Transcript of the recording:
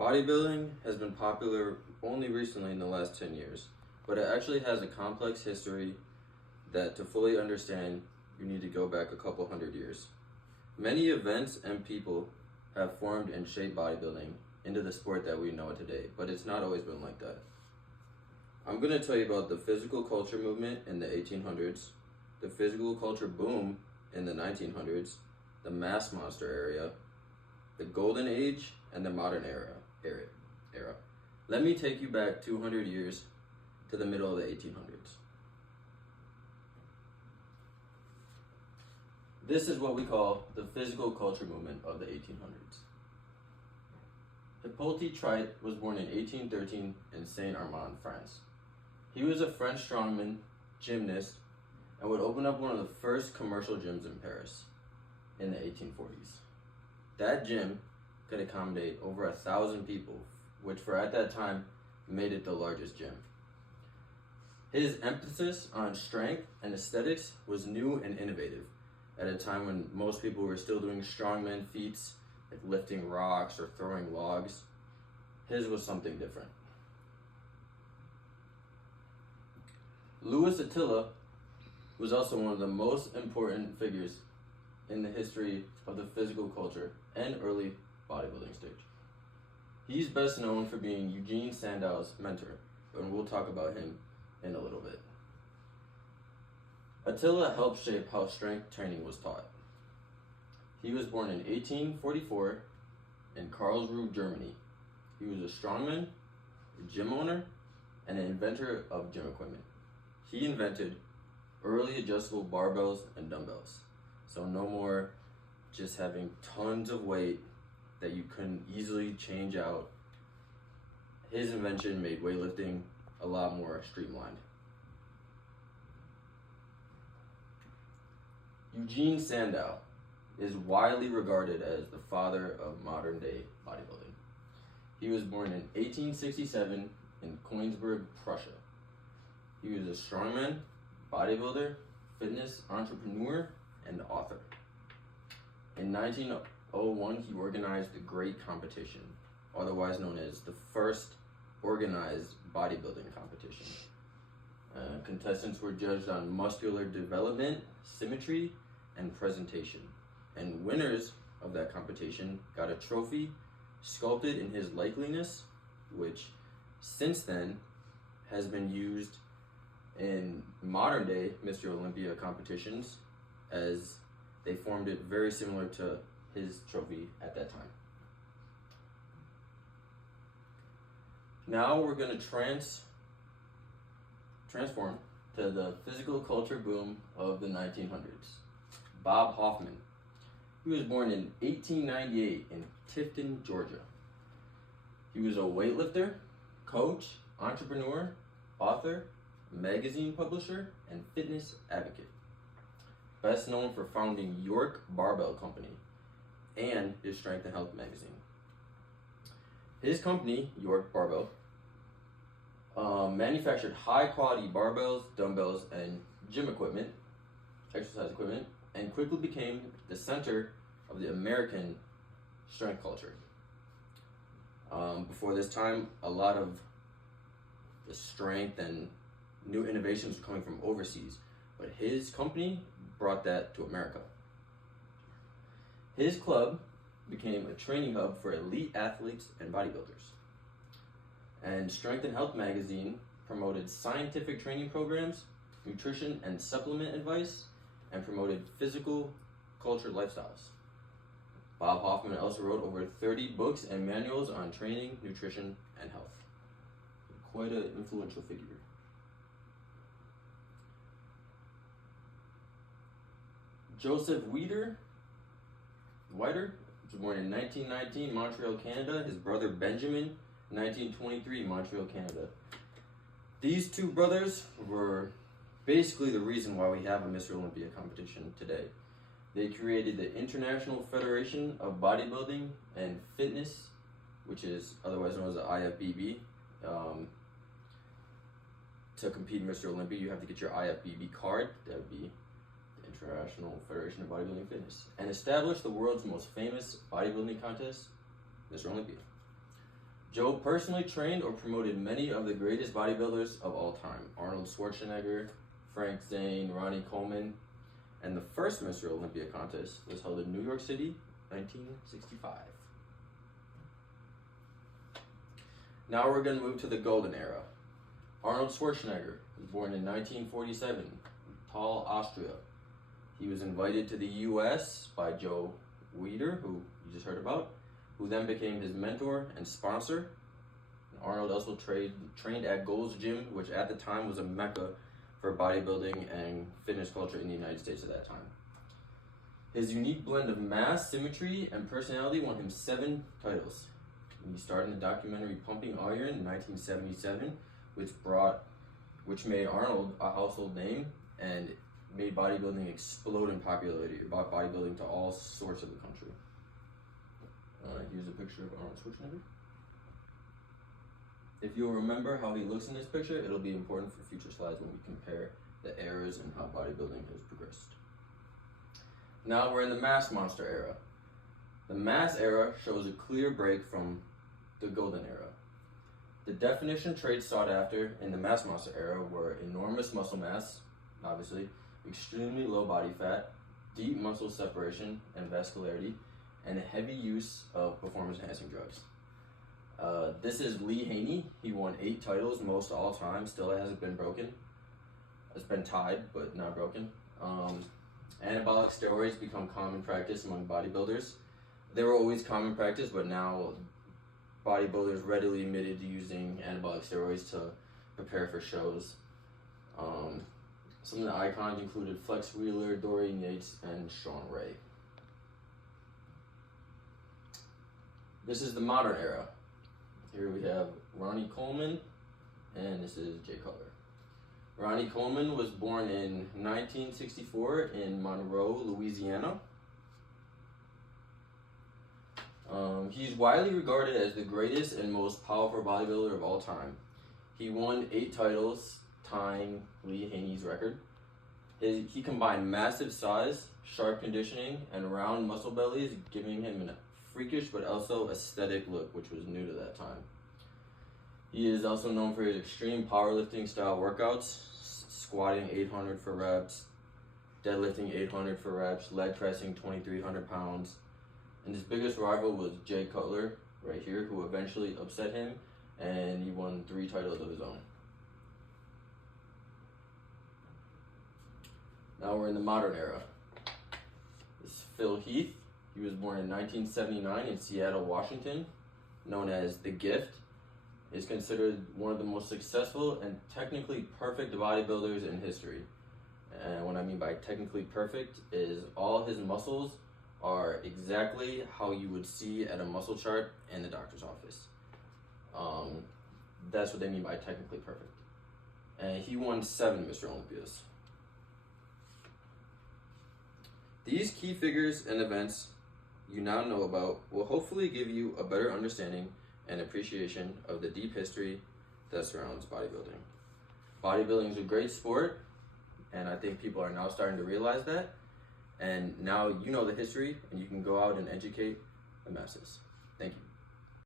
Bodybuilding has been popular only recently in the last 10 years, but it actually has a complex history that to fully understand, you need to go back a couple hundred years. Many events and people have formed and shaped bodybuilding into the sport that we know today, but it's not always been like that. I'm going to tell you about the physical culture movement in the 1800s, the physical culture boom in the 1900s, the mass monster era, the golden age, and the modern era. Let me take you back 200 years to the middle of the 1800s. This is what we call the physical culture movement of the 1800s. Hippolyte Trite was born in 1813 in Saint-Armand, France. He was a French strongman, gymnast, and would open up one of the first commercial gyms in Paris in the 1840s. That gym could accommodate over 1,000 people, which for at that time made it the largest gym. His emphasis on strength and aesthetics was new and innovative at a time when most people were still doing strongman feats like lifting rocks or throwing logs. His was something different. Louis Attila was also one of the most important figures in the history of the physical culture and early bodybuilding stage. He's best known for being Eugene Sandow's mentor, and we'll talk about him in a little bit. Attila helped shape how strength training was taught. He was born in 1844 in Karlsruhe, Germany. He was a strongman, a gym owner, and an inventor of gym equipment. He invented early adjustable barbells and dumbbells, so no more just having tons of weight that you couldn't easily change out. His invention made weightlifting a lot more streamlined. Eugene Sandow is widely regarded as the father of modern day bodybuilding. He was born in 1867 in Königsberg, Prussia. He was a strongman, bodybuilder, fitness entrepreneur, and author. In 1901, he organized the Great Competition, otherwise known as the first organized bodybuilding competition. Contestants were judged on muscular development, symmetry, and presentation. And winners of that competition got a trophy sculpted in his likeness, which since then has been used in modern day Mr. Olympia competitions, as they formed it very similar to his trophy at that time. Now we're going to transform to the physical culture boom of the 1900s. Bob Hoffman. He was born in 1898 in Tifton, Georgia. He was a weightlifter, coach, entrepreneur, author, magazine publisher, and fitness advocate. Best known for founding York Barbell Company and his Strength and Health magazine. His company, York Barbell, manufactured high-quality barbells, dumbbells, and gym equipment, exercise equipment, and quickly became the center of the American strength culture. Before this time, a lot of the strength and new innovations were coming from overseas, but his company brought that to America. His club became a training hub for elite athletes and bodybuilders. And Strength and Health magazine promoted scientific training programs, nutrition and supplement advice, and promoted physical culture lifestyles. Bob Hoffman also wrote over 30 books and manuals on training, nutrition, and health. Quite an influential figure. Joseph Weider was born in 1919, Montreal, Canada. His brother Benjamin, 1923, Montreal, Canada. These two brothers were basically the reason why we have a Mr. Olympia competition today. They created the International Federation of Bodybuilding and Fitness, which is otherwise known as the IFBB. To compete in Mr. Olympia, you have to get your IFBB card. That would be the International Federation of Bodybuilding and Fitness. And established the world's most famous bodybuilding contest, Mr. Olympia. Joe personally trained or promoted many of the greatest bodybuilders of all time. Arnold Schwarzenegger, Frank Zane, Ronnie Coleman, and the first Mr. Olympia contest was held in New York City, 1965. Now we're going to move to the golden era. Arnold Schwarzenegger was born in 1947, Thal, Austria. He was invited to the U.S. by Joe Weider, who you just heard about, who then became his mentor and sponsor. Arnold also trained at Gold's Gym, which at the time was a mecca for bodybuilding and fitness culture in the United States at that time. His unique blend of mass, symmetry, and personality won him 7 titles. He starred in the documentary Pumping Iron in 1977, which made Arnold a household name and made bodybuilding explode in popularity. It brought bodybuilding to all sorts of the country. Here's a picture of Arnold Schwarzenegger. If you'll remember how he looks in this picture, it'll be important for future slides when we compare the eras and how bodybuilding has progressed. Now we're in the mass monster era. The mass era shows a clear break from the golden era. The definition traits sought after in the mass monster era were enormous muscle mass, obviously, extremely low body fat, deep muscle separation and vascularity, and a heavy use of performance-enhancing drugs. This is Lee Haney. He won 8 titles, most all time. Still hasn't been broken. It's been tied, but not broken. Anabolic steroids become common practice among bodybuilders. They were always common practice, but now bodybuilders readily admitted to using anabolic steroids to prepare for shows. Some of the icons included Flex Wheeler, Dorian Yates, and Shawn Ray. This is the modern era. Here we have Ronnie Coleman, and this is Jay Cutler. Ronnie Coleman was born in 1964 in Monroe, Louisiana. He's widely regarded as the greatest and most powerful bodybuilder of all time. He won 8 titles, tying Lee Haney's record. He combined massive size, sharp conditioning, and round muscle bellies, giving him a freakish but also aesthetic look, which was new to that time. He is also known for his extreme powerlifting style workouts, squatting 800 for reps, deadlifting 800 for reps, leg pressing 2,300 pounds. And his biggest rival was Jay Cutler, right here, who eventually upset him, and he won 3 titles of his own. Now we're in the modern era. This is Phil Heath. He was born in 1979 in Seattle, Washington, known as The Gift. Is considered one of the most successful and technically perfect bodybuilders in history. And what I mean by technically perfect is all his muscles are exactly how you would see at a muscle chart in the doctor's office. That's what they mean by technically perfect. And he won 7 Mr. Olympias. These key figures and events you now know about will hopefully give you a better understanding and appreciation of the deep history that surrounds bodybuilding. Bodybuilding is a great sport, and I think people are now starting to realize that. And now you know the history, and you can go out and educate the masses. Thank you.